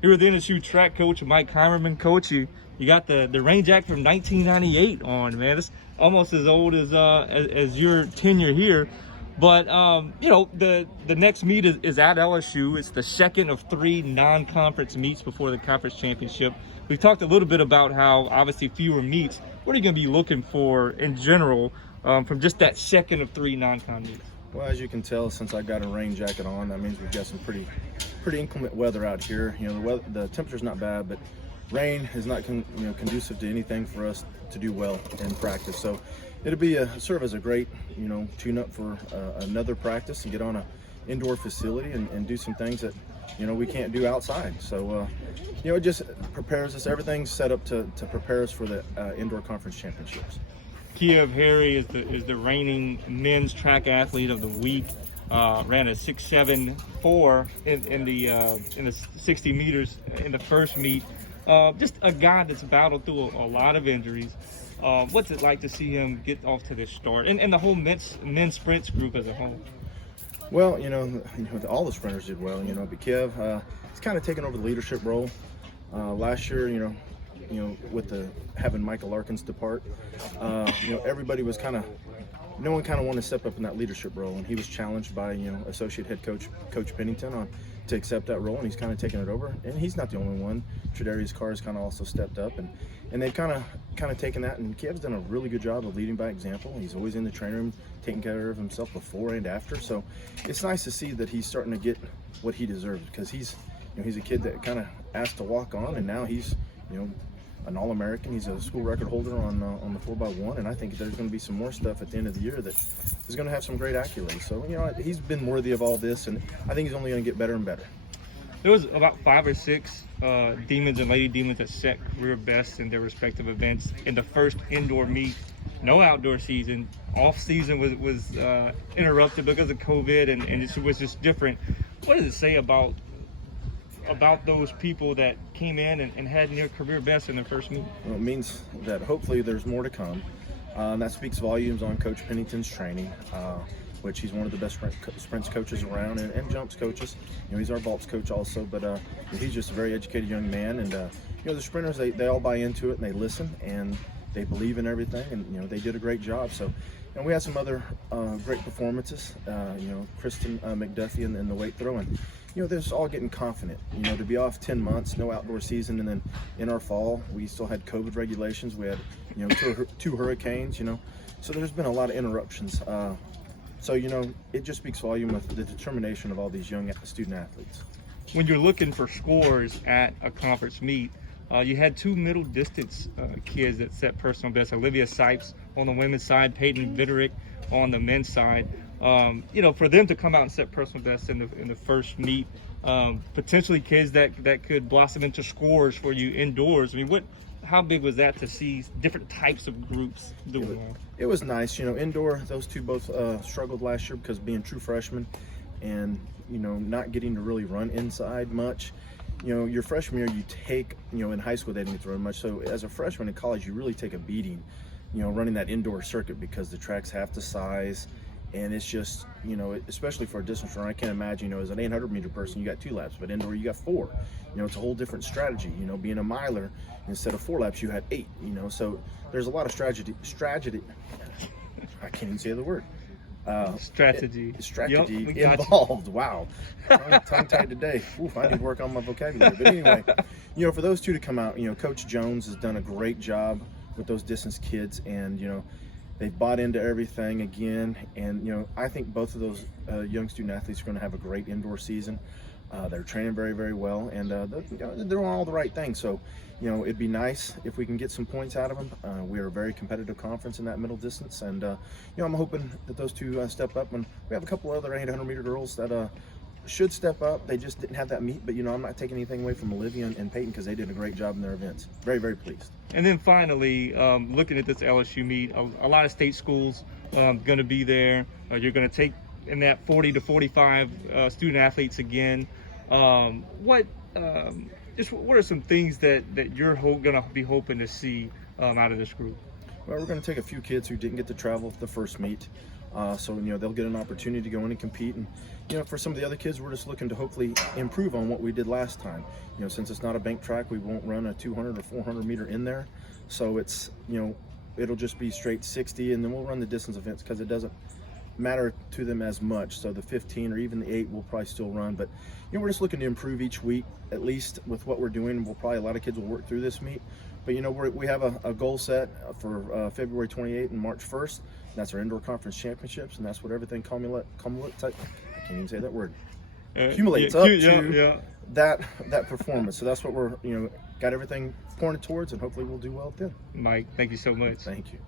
Here with the NSU track coach, Mike Heimerman. Coach, you got the rain jacket from 1998 on, man. It's almost as old as your tenure here. But the next meet is at LSU. It's the second of 3 non-conference meets before the conference championship. We've talked a little bit about how obviously fewer meets. What are you going to be looking for in general from just that second of 3 non-con meets? Well, as you can tell, since I got a rain jacket on, that means we've got some pretty inclement weather out here. The temperature's not bad, but rain is not conducive to anything for us to do well in practice. So it'll be serve as a great tune-up for another practice and get on a indoor facility and do some things that we can't do outside. So it just prepares us. Everything's set up to prepare us for the indoor conference championships. Kiev Harry is the reigning men's track athlete of the week. Ran a 6.74 in the 60 meters in the first meet. Just a guy that's battled through a lot of injuries. What's it like to see him get off to this start, and the whole men's sprints group as a whole? Well, all the sprinters did well. But Kiev, he's kind of taken over the leadership role. Last year, with having Michael Larkins depart, everybody was no one wanted to step up in that leadership role, and he was challenged by associate head coach Pennington to accept that role, and he's kind of taken it over. And he's not the only one. Tredarius Carr has kind of also stepped up, and they've kind of taken that. And Kiev's done a really good job of leading by example. He's always in the training room, taking care of himself before and after. So it's nice to see that he's starting to get what he deserves, because he's a kid that kind of asked to walk on, and now he's an All-American. He's a school record holder on the 4x1, and I think there's going to be some more stuff at the end of the year that is going to have some great accolades. So he's been worthy of all this, and I think he's only going to get better and better. There was about 5 or 6 Demons and Lady Demons that set career bests in their respective events in the first indoor meet. No outdoor season. Off season was interrupted because of COVID, and it was just different. What does it say about those people that came in and had near career best in their first meet? Well, it means that hopefully there's more to come. That speaks volumes on Coach Pennington's training, which he's one of the best sprints coaches around and jumps coaches. He's our vaults coach also, but he's just a very educated young man. And the sprinters, they all buy into it, and they listen, and they believe in everything, and they did a great job. So, and we had some other great performances. Kristen McDuffie in the weight throw, and they're just all getting confident. To be off 10 months, no outdoor season, and then in our fall, we still had COVID regulations. We had, two hurricanes, so there's been a lot of interruptions. So, it just speaks volume with the determination of all these young student athletes. When you're looking for scores at a conference meet, you had 2 middle distance kids that set personal best. Olivia Sipes on the women's side, Peyton Vitterick on the men's side. For them to come out and set personal best in the first meet, potentially kids that could blossom into scores for you indoors. I mean, how big was that to see different types of groups doing well? It was nice. Indoor, those 2 both struggled last year because being true freshmen and, not getting to really run inside much. Your freshman year, you take, in high school they didn't get to run much. So as a freshman in college, you really take a beating, running that indoor circuit, because the track's half the size. And it's just, especially for a distance runner, I can't imagine, as an 800-meter person, you got 2 laps, but indoor you got 4. It's a whole different strategy. Being a miler, instead of 4 laps, you had 8. So there's a lot of strategy. I can't even say the word. Strategy involved. Wow, tongue-tied today. Oof, I need to work on my vocabulary. But anyway, for those 2 to come out, Coach Jones has done a great job with those distance kids, and they've bought into everything again, and I think both of those young student athletes are going to have a great indoor season. They're training very, very well, and they're doing all the right things. So, it'd be nice if we can get some points out of them. We're a very competitive conference in that middle distance, and I'm hoping that those 2 step up. And we have a couple other 800-meter girls that should step up. They just didn't have that meet, but I'm not taking anything away from Olivia and Peyton, because they did a great job in their events. Very, very pleased. And then finally, looking at this LSU meet, a lot of state schools going to be there. You're going to take in that 40 to 45 student athletes again. What are some things that you're going to be hoping to see out of this group? Well, we're going to take a few kids who didn't get to travel the first meet. So they'll get an opportunity to go in and compete. And for some of the other kids, we're just looking to hopefully improve on what we did last time. Since it's not a bank track, we won't run a 200 or 400 meter in there. So it's it'll just be straight 60, and then we'll run the distance events because it doesn't matter to them as much. So the 15 or even the 8 we'll probably still run, but we're just looking to improve each week, at least with what we're doing. We'll probably, a lot of kids will work through this meet, but we have a goal set for February 28th and March 1st. And that's our indoor conference championships, and that's what everything cumulates. I can't even say that word. Accumulates up to that performance. So that's what we're got everything pointed towards, and hopefully we'll do well then. Mike, thank you so much. Thank you.